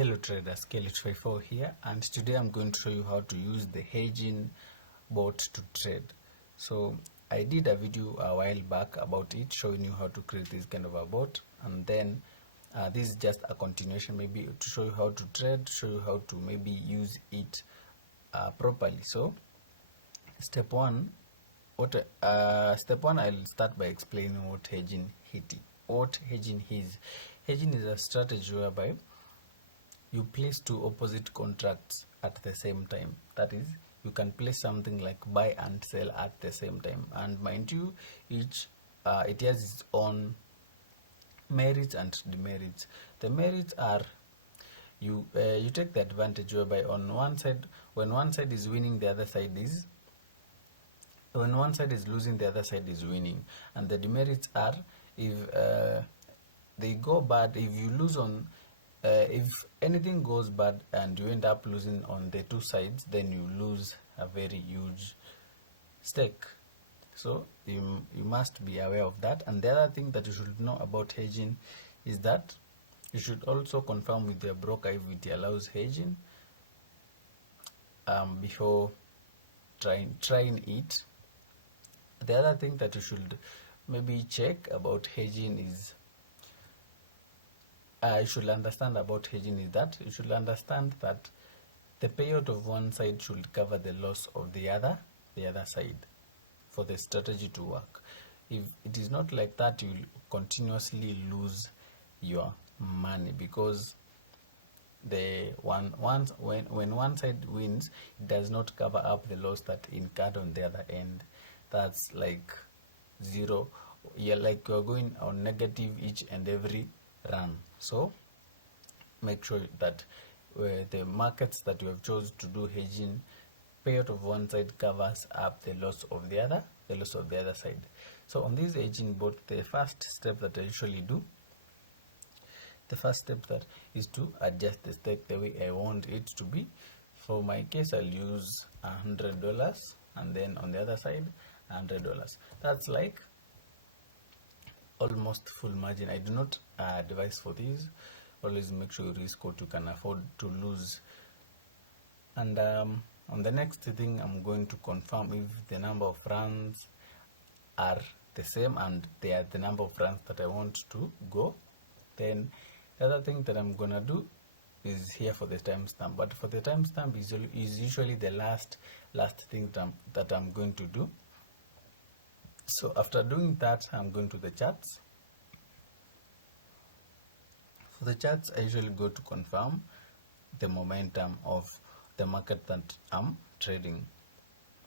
Hello traders, Kelly24 here, and today I'm going to show you how to use the hedging bot to trade. So I did a video a while back about it, showing you how to create this kind of a bot, and then this is just a continuation, maybe to show you how to trade, show you how to maybe use it properly. So step one, I'll start by explaining what hedging is. Hedging is a strategy whereby you place two opposite contracts at the same time. That is, you can place something like buy and sell at the same time, and mind you, each it has its own merits and demerits. The merits are you take the advantage whereby on one side, when one side is winning, the other side is when one side is losing, the other side is winning. And the demerits are if they go bad, if you lose on if anything goes bad and you end up losing on the two sides, then you lose a very huge stake. So you must be aware of that. And the other thing that you should know about hedging is that you should also confirm with your broker if it allows hedging before trying it. The other thing that you should maybe check about hedging is you should understand about hedging is that you should understand that the payout of one side should cover the loss of the other side for the strategy to work. If it is not like that, you will continuously lose your money, because when one side wins, it does not cover up the loss that incurred on the other end. That's like zero. You're going on negative each and every run. So make sure that the markets that you have chosen to do hedging, payout of one side covers up the loss of the other side. So on this hedging bot, the first step that I usually do, that is to adjust the stake the way I want it to be. For my case, I'll use $100, and then on the other side $100. That's like almost full margin. I do not advise for this. Always make sure you risk what you can afford to lose. And on the next thing, I'm going to confirm if the number of runs are the same and they are the number of runs that I want to go. Then the other thing that I'm gonna do is here for the timestamp, but for the timestamp is usually the last thing that I'm going to do. So after doing that, I'm going to the charts. For the charts, I usually go to confirm the momentum of the market that I'm trading.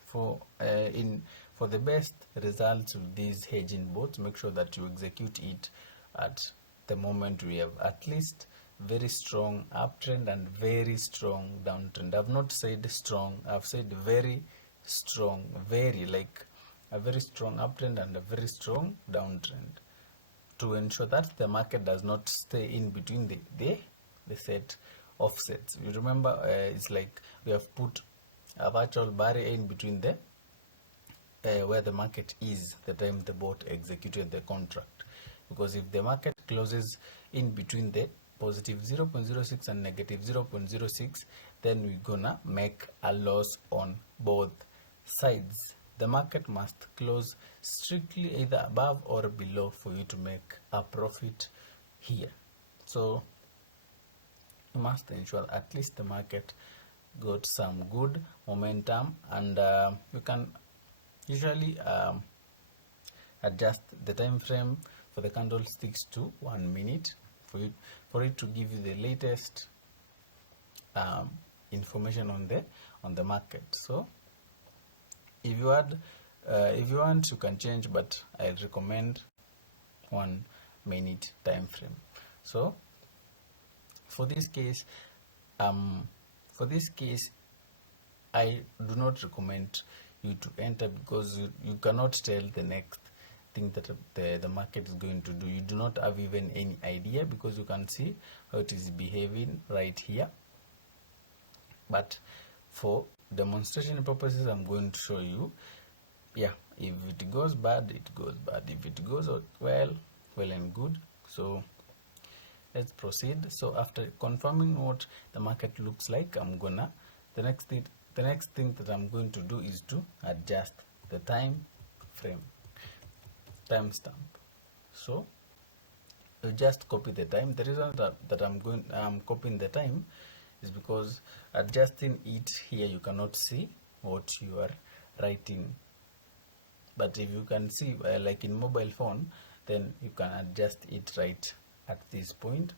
For the best results with these hedging bots, make sure that you execute it at the moment we have at least very strong uptrend and very strong downtrend. I've not said strong, I've said very strong, like a very strong uptrend and a very strong downtrend, to ensure that the market does not stay in between the set offsets. You remember, it's like we have put a virtual barrier in between the where the market is the time the bot executed the contract, because if the market closes in between the positive 0.06 and negative 0.06, then we're gonna make a loss on both sides. The market must close strictly either above or below for you to make a profit here. So you must ensure at least the market got some good momentum, and you can usually adjust the time frame for the candlesticks to 1 minute for it to give you the latest information on the market. So if you want, you can change, but I recommend 1 minute time frame. So for this case, I do not recommend you to enter, because you cannot tell the next thing that the market is going to do. You do not have even any idea, because you can see how it is behaving right here. But for demonstration purposes, I'm going to show you, if it goes bad, it goes bad. If it goes well and good. So let's proceed. So after confirming what the market looks like, the next thing that I'm going to do is to adjust the time frame, timestamp. So you just copy the time. The reason that I'm copying the time is because adjusting it here, you cannot see what you are writing. But if you can see, like in mobile phone, then you can adjust it right at this point.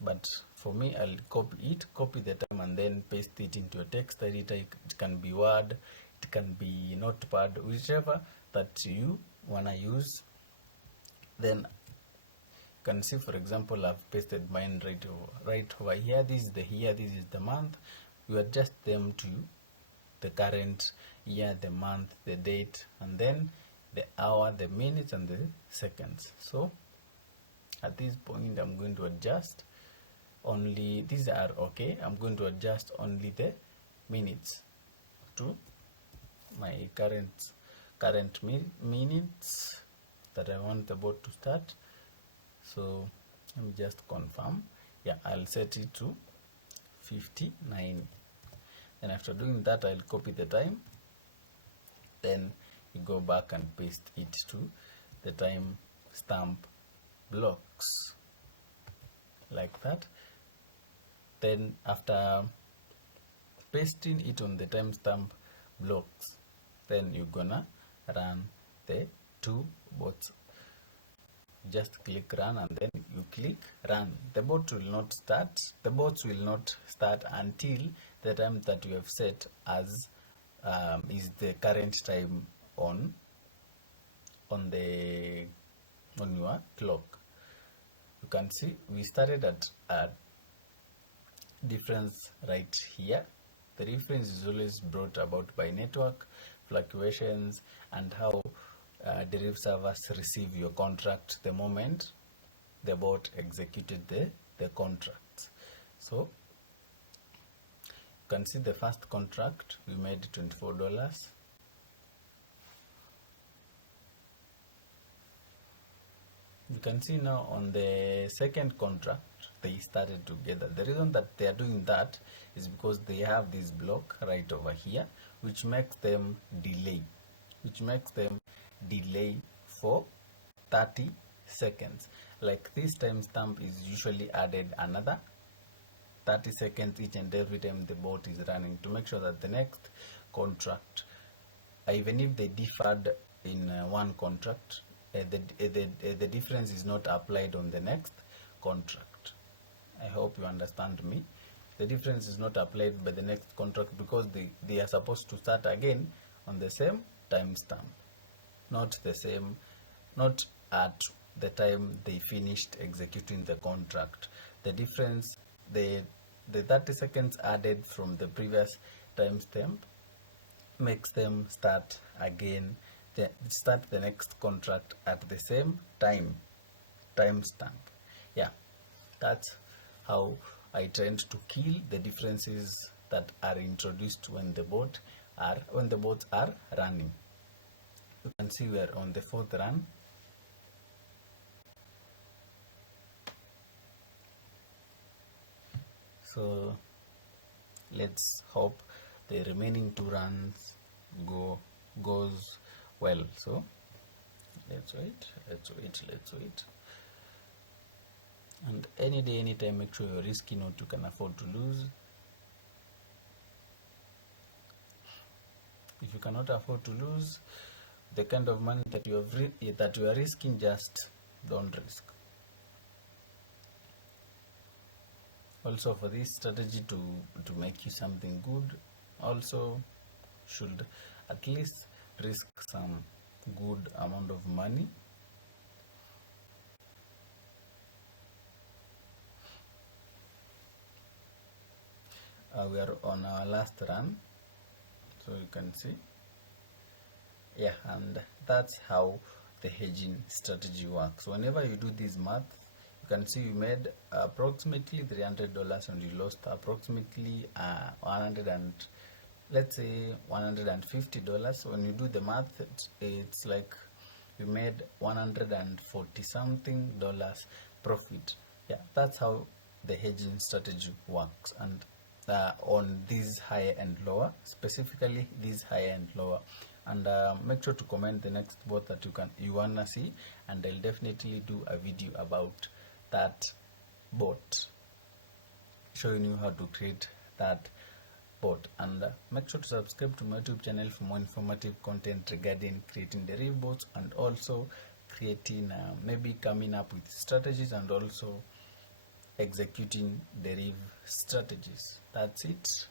But for me, I'll copy the time and then paste it into a text editor. It can be Word, it can be Notepad, whichever that you wanna use. Then you can see, for example, I've pasted mine right over here. This is the year, this is the month. You adjust them to the current year, the month, the date, and then the hour, the minutes, and the seconds. So at this point, I'm going to adjust only, these are okay. I'm going to adjust only the minutes to my current minutes that I want the bot to start. So let me just confirm. Yeah, I'll set it to 59. And after doing that, I'll copy the time. Then you go back and paste it to the time stamp blocks like that. Then after pasting it on the timestamp blocks, then you're gonna run the two bots. Just click run and then you click run. The bots will not start until the time that you have set as is the current time on your clock. You can see we started at a difference right here. The difference is always brought about by network fluctuations and how Deriv servers receive your contract the moment the bot executed the contracts. So you can see the first contract we made $24. You can see now on the second contract they started together. The reason that they are doing that is because they have this block right over here which makes them delay for 30 seconds. Like this timestamp is usually added another 30 seconds each and every time the bot is running to make sure that the next contract, even if they differed in one contract, the difference is not applied on the next contract. I hope you understand me. The difference is not applied by the next contract because they are supposed to start again on the same timestamp, not at the time they finished executing the contract. The difference, the 30 seconds added from the previous timestamp makes them start the next contract at the same timestamp. Yeah, that's how I tend to kill the differences that are introduced when the bots are running. You can see we are on the fourth run. So let's hope the remaining two runs goes well. So let's wait. And any day, anytime, make sure you're risking what you can afford to lose. If you cannot afford to lose the kind of money that you are risking, just don't risk. Also, for this strategy to make you something good, also should at least risk some good amount of money. We are on our last run, so you can see. Yeah, and that's how the hedging strategy works. Whenever you do this math, you can see you made approximately $300 and you lost approximately $150. When you do the math, it's like you made $140 something profit. Yeah, that's how the hedging strategy works. And on these higher and lower, specifically these higher and lower. And make sure to comment the next bot that you wanna see, and I'll definitely do a video about that bot, showing you how to create that bot. And make sure to subscribe to my YouTube channel for more informative content regarding creating Deriv bots, and also creating maybe coming up with strategies and also executing Deriv strategies. That's it.